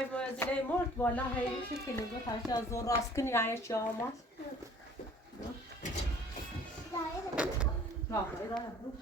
های وزیره مرد بالا هایی چه کلیدو تاشت از زور راست کنی آیا چی آمد نه ایران برو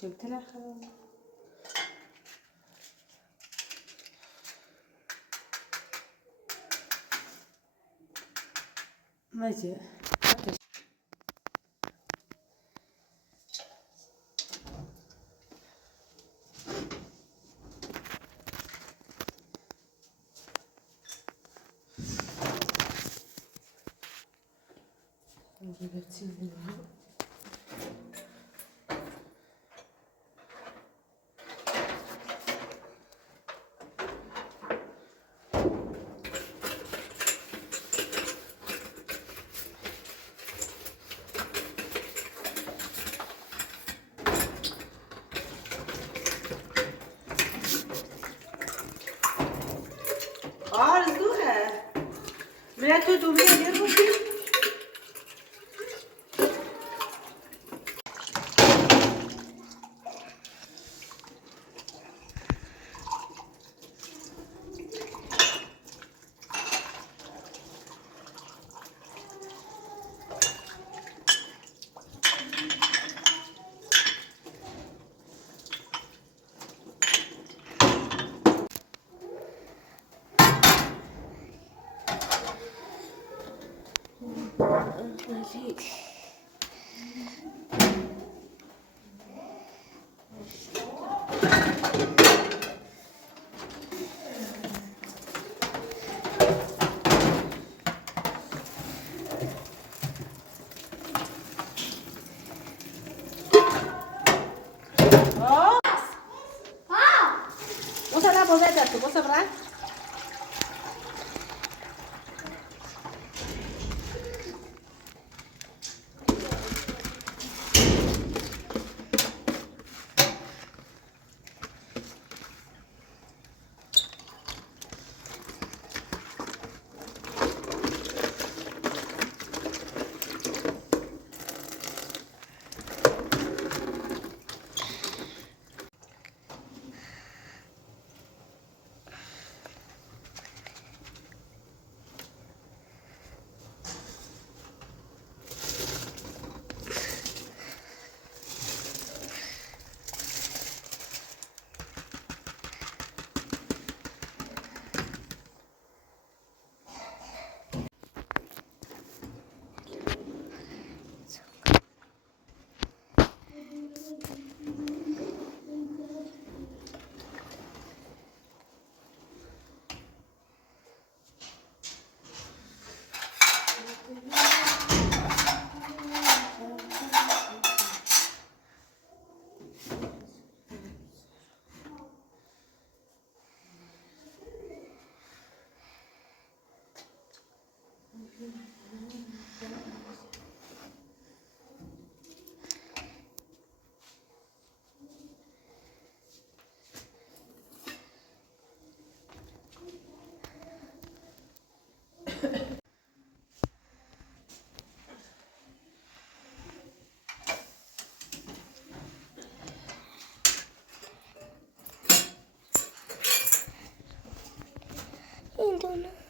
جبت لها ماشي آرزو ہے میں تو تمہیں یہ روٹی Você vai? oldu onu?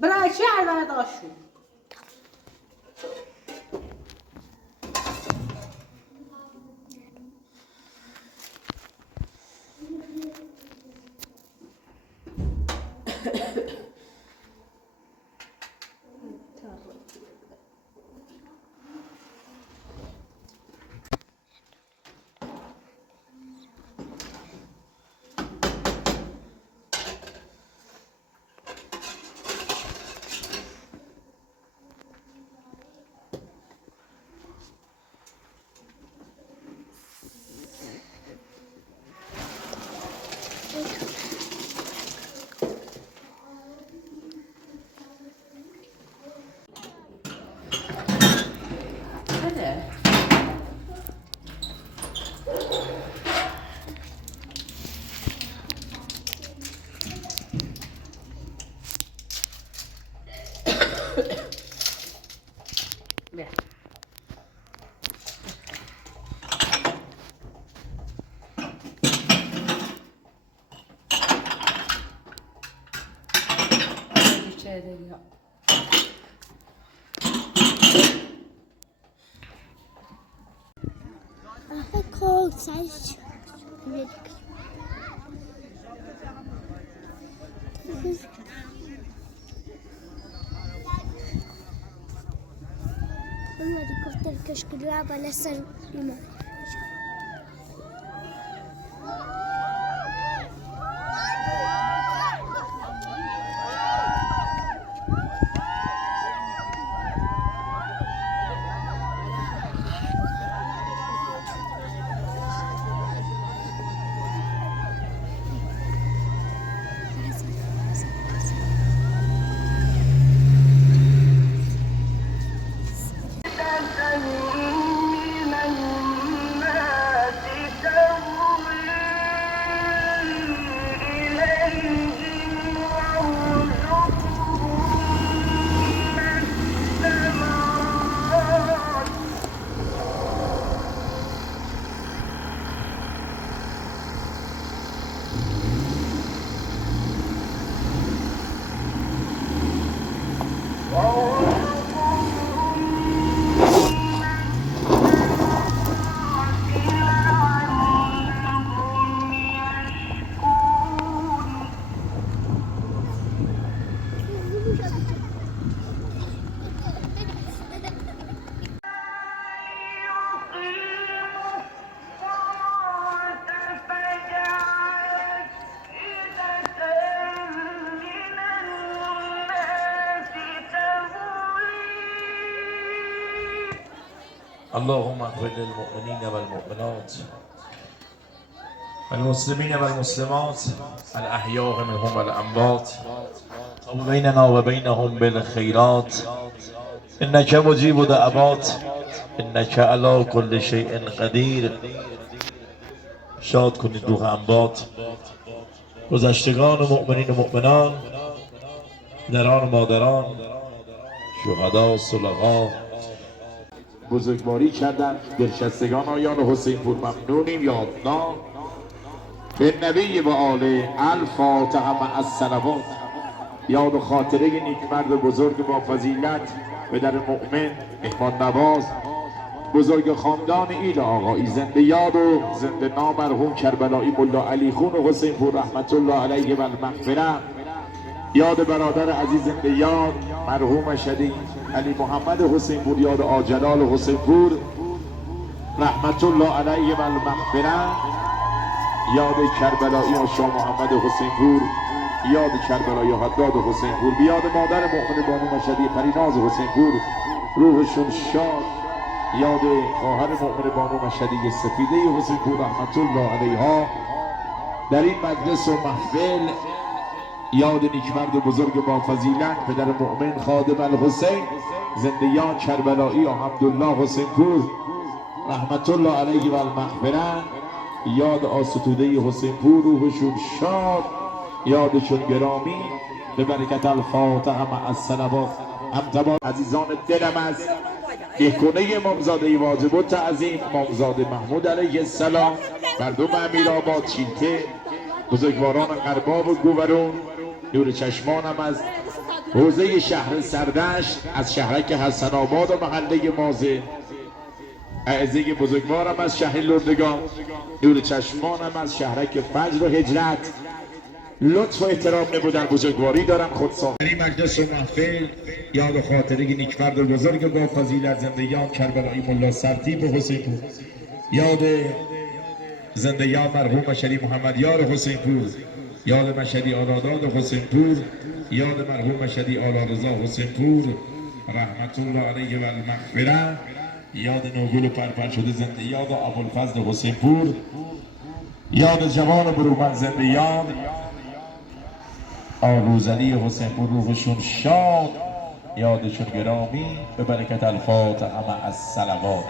برای چی عربه داشتون؟ Cold size. Mamma di portare che scriveva l'essere umano. اللهم اغفر للمؤمنين والمؤمنات والمسلمين والمسلمات الأحياء منهم والأموات وبيننا وبينهم بالخيرات إنك مجيب دعوات إنك على كل شيء قدیر. شاد کنید روح انبات گذشتگان مؤمنین و مؤمنان، پدران و مادران، شهدا، صلحا بزرگواری کردند. دلشستگان آیان حسین پور ممنونیم. یادنا به نبی و آله الفاتحه مع الصلوات. یاد و خاطره نیکمرد بزرگ با فضیلت، پدر مؤمن، مهمان نواز، بزرگ خاندان ایل آقایی، زنده یاد و زنده نام مرحوم کربلایی ملا علی خون و حسین پور رحمت الله علیه و المغفره. یاد برادر عزیز زنده یاد مرحوم مشهدی علی محمد حسین پور، یاد آجلال حسین پور رحمت الله علیه و المغفره. یاد کربلایی و شاه محمد حسین پور، یاد کربلایی حداد حسین پور، بیاد مادر مؤمن بانو مشهدی پریناز حسین پور، روحشون شاد. یاد خواهر مؤمن بانو مشهدی سفیده حسین پور رحمت الله علیها در این مجلس و محفل. یاد نیکمرد بزرگ با فضیلت، پدر مؤمن خادم الحسین زنده یاد کربلایی و حمدالله حسین پور رحمت الله علیه و المغفره. یاد آستوده حسین پور، روحشون شاد، یادشون گرامی. به برکت الفاتحه مع الصلوات. همزمان عزیزان دلم از دهکنه امامزاده واجب التعظیم امامزاده محمود علیه السلام، مردم امیرآباد، چیلته، بزرگواران قرباب و گوورون، نور چشمانم از حوزه شهر سردشت، از شهرک حسن آباد و محله مازه، اعزه بزرگوارم از شهر لردگان، نور چشمانم از شهرک فجر و هجرت. لطف و احترام نمودن بزرگواری دارم خودساخته مجلس و محفل. یاد و خاطره نیکمرد بزرگ با فضیلت زندگیان کربلایی ملا سرتیپ و حسین پور، یاد زندگیان مرحوم مشهدی محمد یار حسین پور، یاد مشهدی آلاداد حسین پور، یاد مرحوم مشهدی آلارضا حسین پور رحمت الله علیه و المغفره. یاد نوگل پرپر شده زنده یاد ابوالفضل حسین پور، یاد جوان برومند زنده یاد آروزلی حسین پور، روحشون شاد، یادشون گرامی. به برکت الفاتحه مع الصلوات.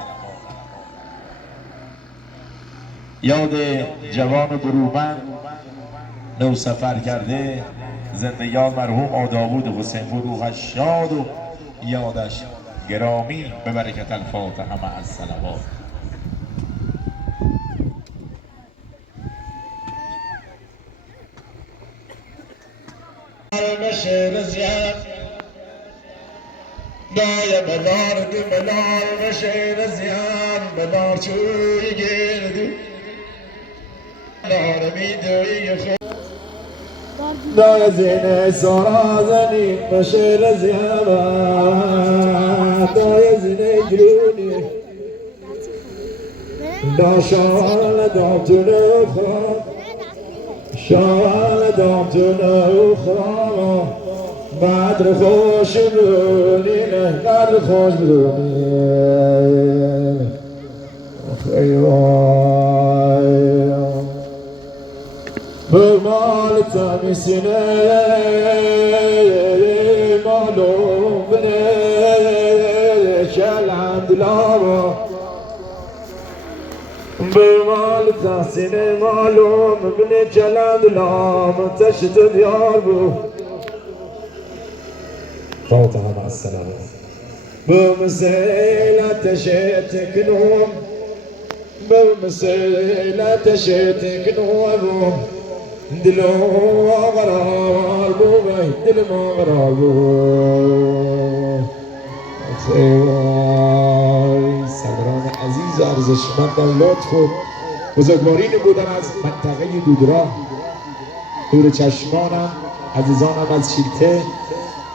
یاد جوان برومند نو سفر کرده زنده یاد مرحوم آداوود حسین پور، روحش شاد و یادش گرامی. به برکت الفاتحه مع الصلوات. مشير زيان دايا مدار دي مدار مشير زيان مدار شوي جيردو دار ميدو يخو دايا زين سورا زني مشير زيان دايا زين جروني دا شوال دامتون خرام شوال دامتون خرام بدر خوش برونی بدر خوش برونی خیلی به مال تمیسینه معلوم بنه کلم دلارو به مال تحسینه معلوم بنه کلم دلارو تشت دیار بو فاتحه مع السلامه. بمسيلة شيتك نوم بمسيلة شيتك نوم دلو غرابو دل ما غرابو سروران عزیز و ارزشمند لطف و بزرگواری بودن از منطقه دودراه، دور چشمانم، عزیزانم از شیلته،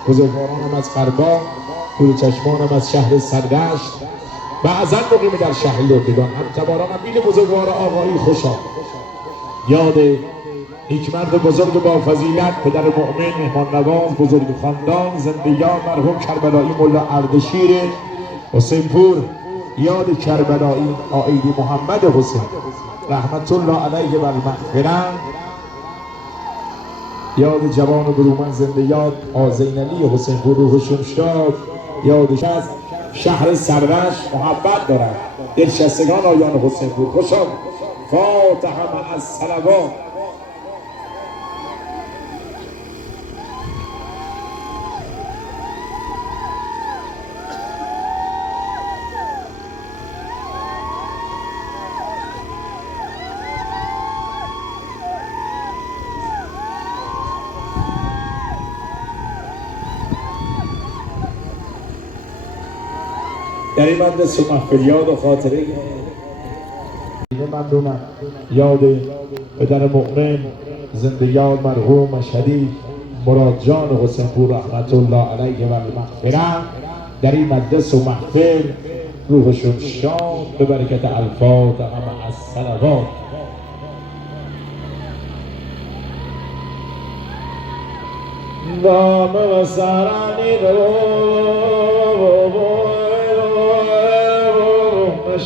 بزرگوارانم از قربا، دور چشمانم از شهر سردشت، بعضا مقیم در شهر لردگان، همتبارانم بیل بزرگوار آقایی خوشا. یاد نیکمرد بزرگ با فضیلت، پدر مؤمن، مهمان نواز، بزرگ خاندان، زندگیان مرحوم کربلایی ملا اردشیر حسین پور یاد کربلایی آیدی محمد حسین رحمت الله علیه و المغفره، یاد جوان و برومن زنده یاد آذین علی حسین پور روحشون شاد، یادش از شهر سرش محبت دارد دلشستگان آیان حسین پور. خوشم فاتحه مع الصلوات. در این مجلس محفل یاد و خاطره ممنونم یاد پدر مؤمن زنده یاد مرحوم مشهدی مراد جان حسین پور رحمت الله علیه و المغفره. در این مجلس و محفل روحشون شاد به برکت الفاتحه مع الصلوات. نام و سرانی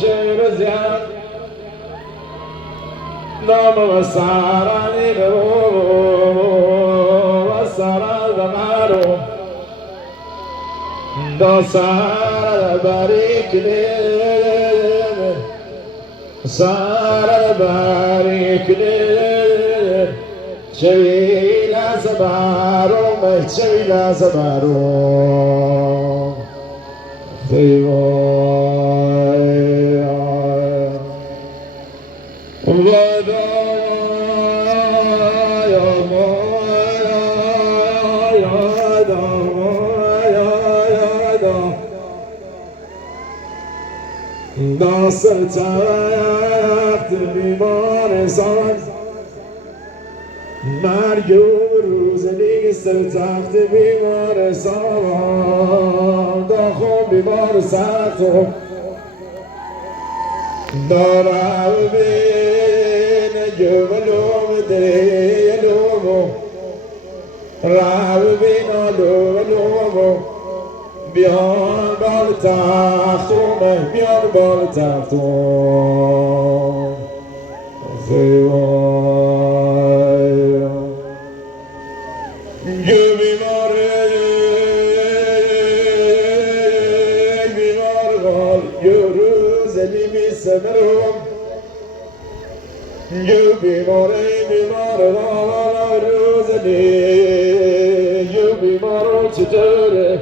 شیر زیاد نام و سرانی و سرد مارو دا سر باریک لیم سر باریک لیم شویل زبارو شویل زبارو داستر تخت بیمارستان مرگ و روزنی سر تخت بیمارستان دا خون بیمار سخت دارم بین جملوم دیلومو رو بین آلومو بیان بال تختوم بیان بال تختوم زیبای یه بیماره بیمار بال یه روز نیمی سمرم یه بیماره بیمار بال روز نیم یه بیمار چطوره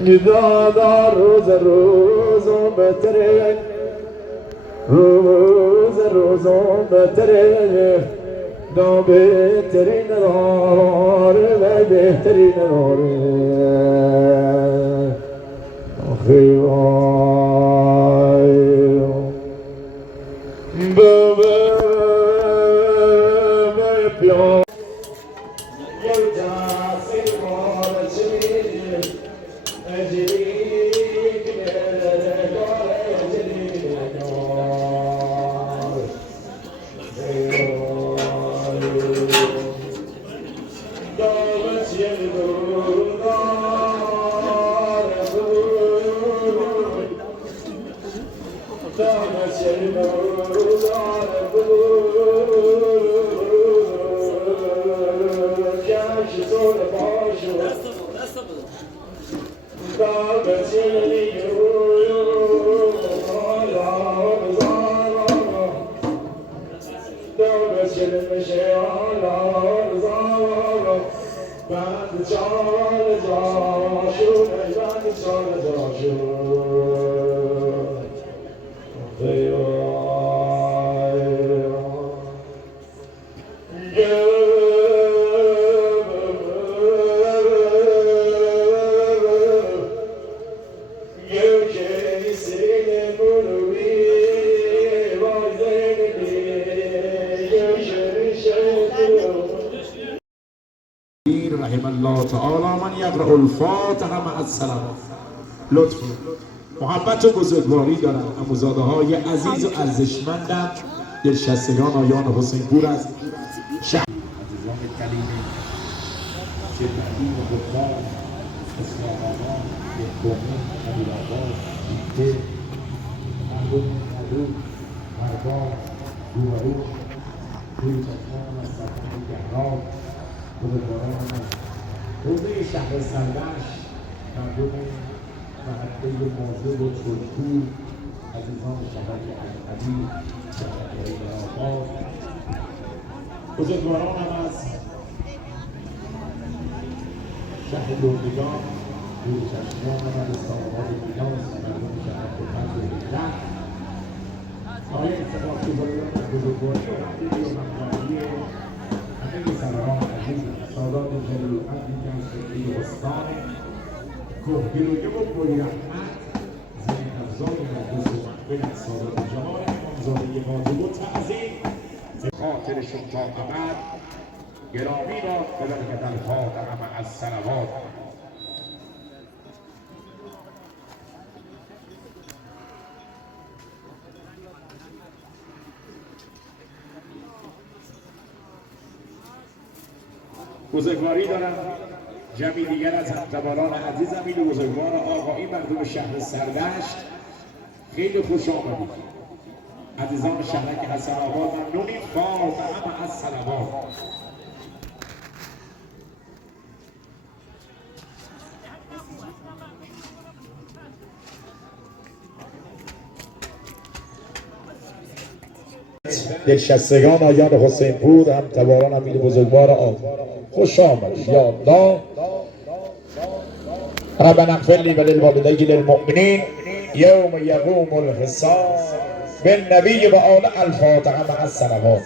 ندادار روز روزم بهتره روزم بهتره دا بهترین داره و بهترین داره آخی وای بابا پیان رحم الله تعالی من یقرأ الفاتحه مع السلام. لطف محبت و بزرگواری دارم عموزاده های عزیز و ارزشمندم دلشستگان آیان حسین پور از شهر عزیزان کلیمی چه تقدیم و بخار اسلام قومی امیرآباد سیته مردم ندرود مرباط روبرو روی چشمان از سرطان گهراب بزرگواران من حوزه شهر سردشت مردم محطه موضوع و چلکور عزیزان شهر العلی شهر حیدرآباد بزرگواران هم از شهر لردگان روی چشمان هم از سالمات میلاس مردم شهر بخند و هیدر آقای سپاسگزاران از بزرگواری و وحدتی و همکاری همه سروران عزیز سادات جلیل‌قدری که از خطه استان کوهگیلویه و گلی رحمت زمین افزار مجلس و محفل از سادات جمال امامزاده واجب و تعظیم به خاطرشون تا ابد گرامی را به برکت الفاتحه مع الصلوات. بزرگواری دارم جمعی دیگر از همتباران عزیزم این بزرگوار آقایی مردم شهر سردشت خیلی خوش آمدید. عزیزان شهرک حسن آباد ممنونیم. فاتحه مع الصلوات. دلشستگان آیان حسین پور همتباران امیر بزرگوار آقا خوش آمدید. یا الله ربنا اغفر لی وللوالدین للمؤمنین یوم یقوم الحساب بالنبی و آل الفاتحه مع الصلوات.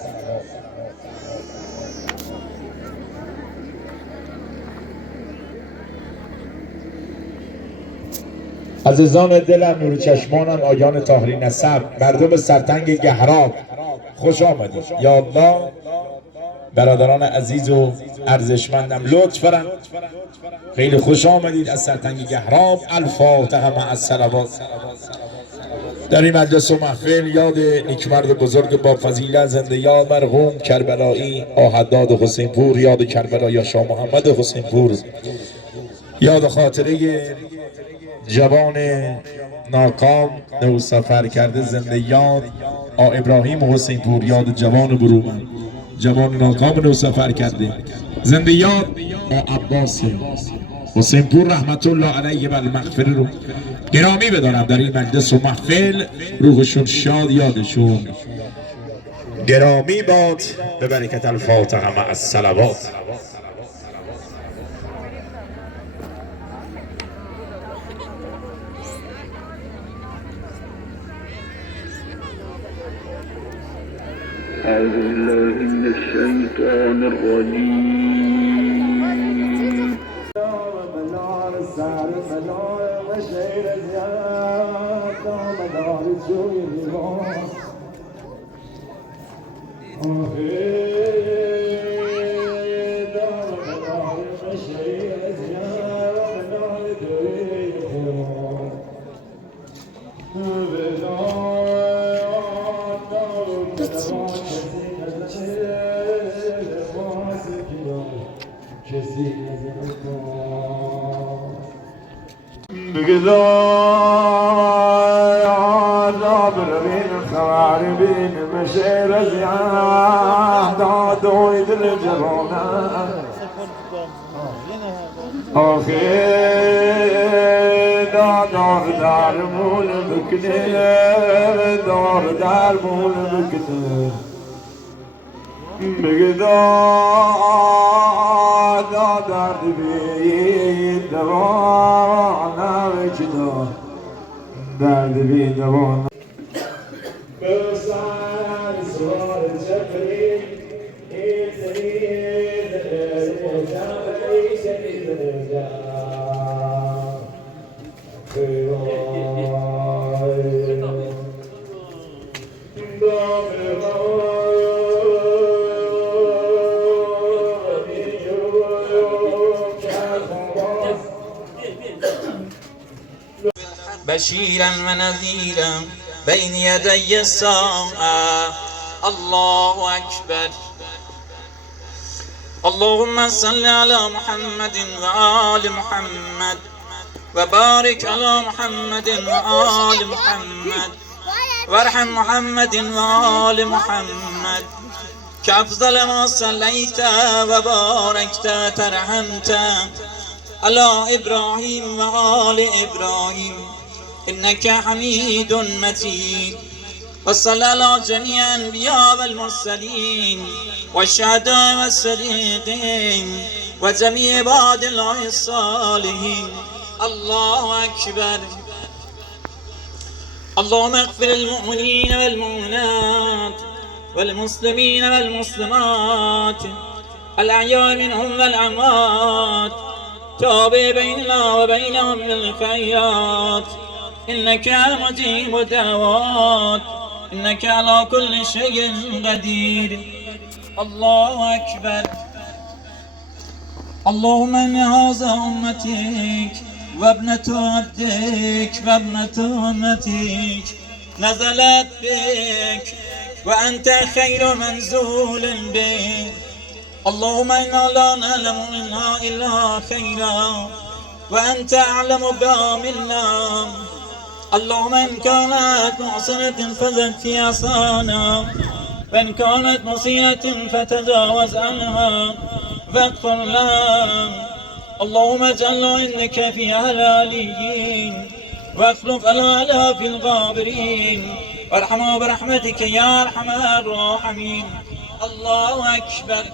عزیزان دلم نور چشمانم آیان طاهری نسب مردم سرتنگ گهراب خوش آمدید. یا الله برادران عزیز و ارزشمندم لطف فرن خیلی خوش آمدید از سرتنگ گهراب. الفاتحه مع الصلوات. در این مجلس و محفل یاد نیکمرد بزرگ با فضیلت زنده یاد مرحوم کربلایی آحداد حسین پور، یاد کربلایی شاه محمد حسین پور، یاد خاطره جوان ناکام نو سفر کرده زنده یاد ابراهیم حسین پور، یاد جوان برومند جوان ناکام نو سفر کرده زنده یاد عباس حسین پور رحمت الله علیه و المغفره رو گرامی بدارم. در این مجلس و محفل روحشون شاد، یادشون گرامی باد به برکت الفاتحه مع الصلوات. أعوذ بالله من الشيطان الرجيم. بقضاء دابر بين الخواربين مشير زياد دويد الجرونا أخي دار دار مول بكني دار دار مول بكني بقضاء دار بيد دوانا وجدا درد بی دوانا بسان سوار جبری ایزید رجا ایزید رجا بشيرا ونذيرا بين يدي الساعة. الله أكبر. اللهم صل على محمد وآل محمد وبارك على محمد وآل محمد وارحم محمد وآل محمد كأفضل ما صليت وباركت ترحمت على إبراهيم وآل إبراهيم إنك حميد مجيد. وصلى على جميع الأنبياء والمرسلين والشهداء والصديقين وجميع عباد الله الصالحين. الله أكبر. اللهم اغفر للمؤمنين والمؤمنات والمسلمين والمسلمات الأحياء منهم والأموات تابع بيننا وبينهم بالخيرات إنك مجيب الدعوات إنك على كل شيء قدير. الله أكبر. اللهم إن هذا أمتك وابنة عبدك وابنة أمتك نزلت بك وأنت خير منزول بك. اللهم إنا لا نعلم منها إلا خيرا وأنت أعلم بها منا. اللهم إن كانت محسنة فزد في عصانا وإن كانت مصيبة فتجاوز عنها فاغفر لها. اللهم اجعلنا إنك في أهلاليين واخلف على في الغابرين وارحمه برحمتك يا أرحم الراحمين. الله أكبر.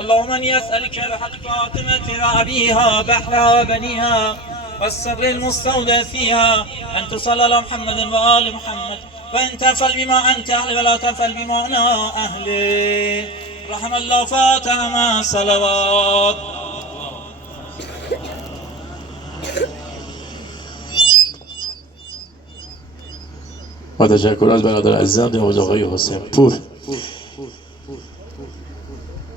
اللهم إني أسألك بحق فاطمة وأبيها بحرها وبنيها والسر المستودع فيها أن تصلى على محمد وآل محمد وأن تفعل بما أنت أهل ولا تفعل بما أنا أهل. رحم الله فاتحة مع صلوات. با تشکر از برادر عزیزم جناب آقای حسین پور.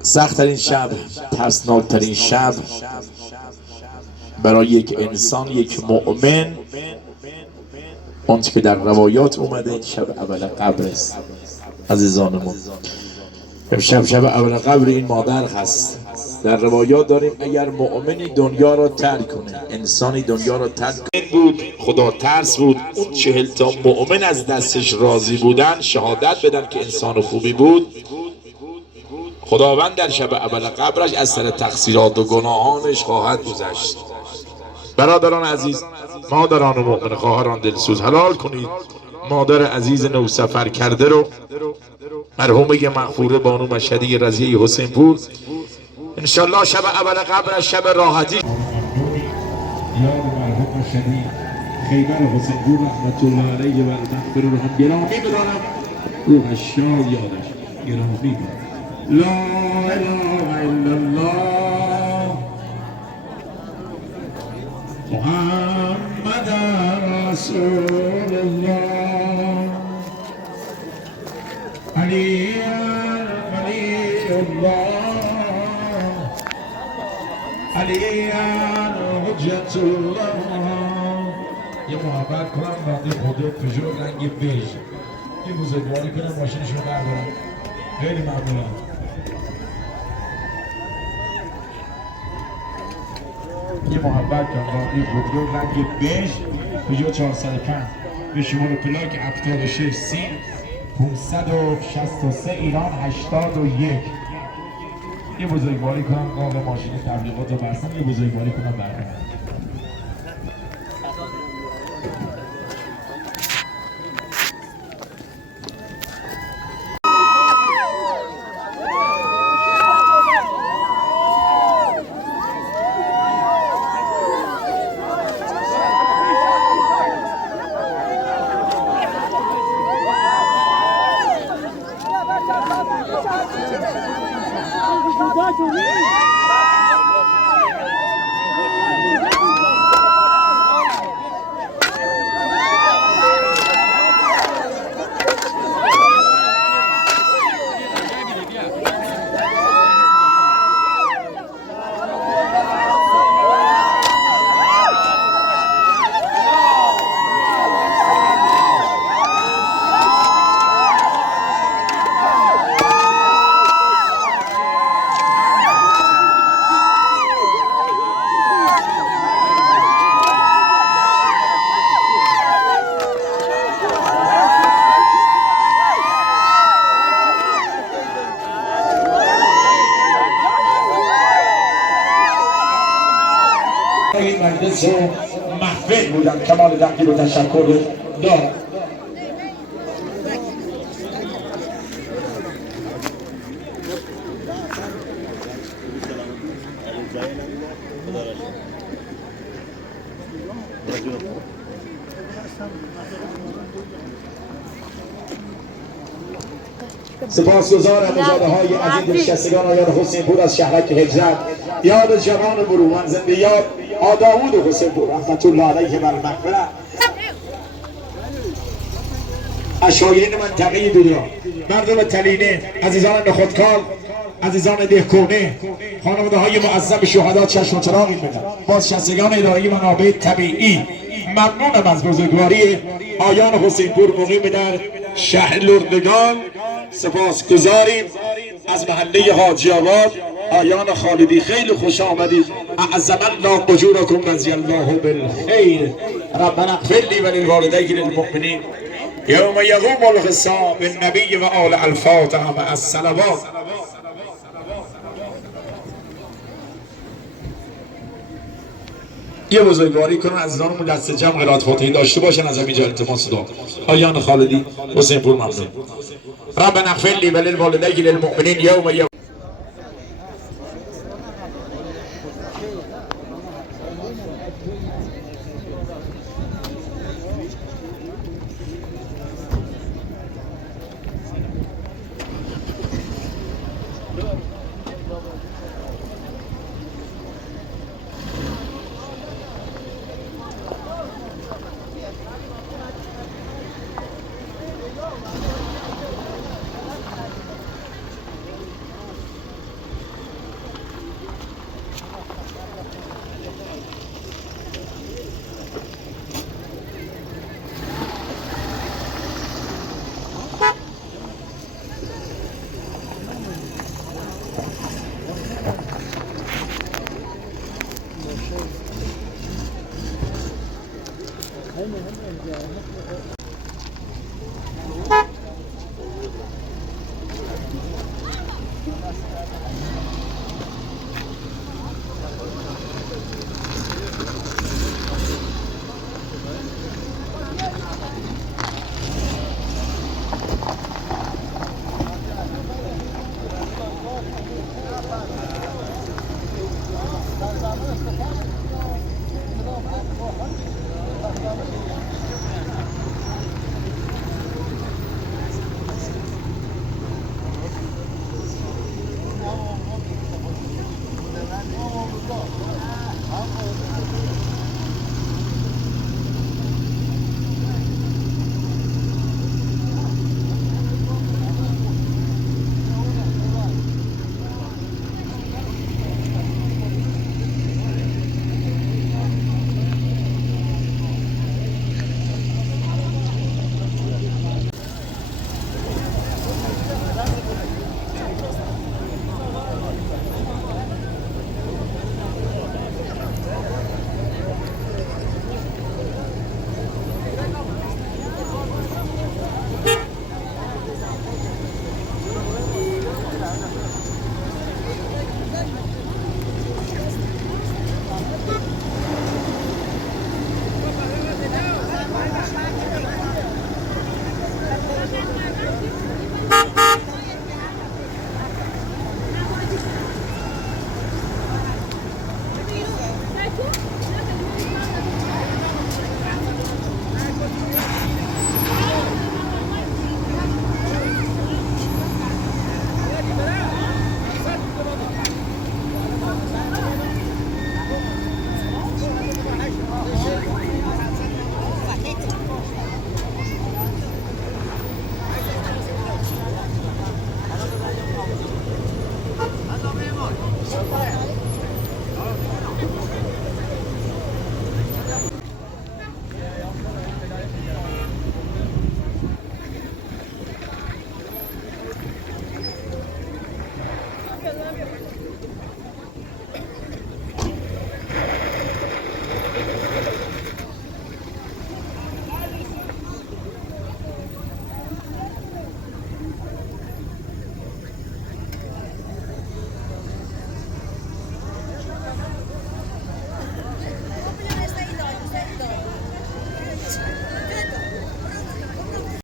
سخت‌ترین شب، ترسناک‌ترین شب برای یک انسان، یک مؤمن، آنچه که در روایات اومده این شب اول قبر است. عزیزانمون امشب شب اول قبر این مادر هست. در روایات داریم اگر مؤمنی دنیا را ترک کنه، انسانی دنیا را ترک بود، خدا ترس بود، اون 40 تا مؤمن از دستش راضی بودن، شهادت بدن که انسان خوبی بود، خداوند در شب اول قبرش از سر تقصیرات و گناهانش خواهد گذشت. برادران عزیز، مادران و مؤمن خواهران دلسوز، حلال کنید مادر عزیز نو سفر کرده رو، مرحومه مغفوره بانو مشهدی رضیه حسین پور، انشالله شب اول قبرش شب راحتی. یاد مرحوم مشهدی خیبر حسین پور رحمت الله علیه و المغفر رو هم گرامی بدارم، روحش شاد یادش گرامی بدارم. لا اله الا الله محمد رسول الله علی ولی الله علی حجت الله. یه محبت کنم بنده خدا پژو رنگ بیج، یه بزرگواری کنم ماشینشو بردارم. خیلی ممنونم. یه محبت کنم بنده خدا رنگ بیج پژو 405 به شماره پلاک 76 سی 563 ایران 81. یه بزرگواری کنم قاب ماشین تبلیغات رو برسم، یه بزرگواری کنم برگردم. Thank you. عروس و محفل بودن. کمال تقدیر و تشکر دارم. سپاسگزارم مزاده های عزیز نشستگان آیان حسین پور از شهرک هجرت، یاد جوان برومن زنده، یاد آداود حسین پور رحمت الله علیه و المغفره، اشایین منطقه دودرا، مردم تلینه، عزیزان نخودکار، عزیزان دهکونه، خانواده های معظم شهدا چشم و چراغی بدن، بازنشستگان اداره منابع طبیعی، ممنونم از بزرگواری آیان حسین پور مقیم در شهر لردگان. سپاسگزاریم از محله حاجی آباد آیان خالدی، خیلی خوش آمدید. اعظم الله اجورکم رضی الله بالخیر. ربنا اغفر لی و لوالدیک للمؤمنین یوم یقوم الحساب بالنبی و آل الفاتحه مع الصلوات. یه بزرگواری کنن عزیزانمون دست جمع قرائت فاتحه داشته باشن. از همینجا التماس دارم. آیان خالدی حسین پور ممنون. ربنا اغفر لی و للوالدیک للمؤمنین یوم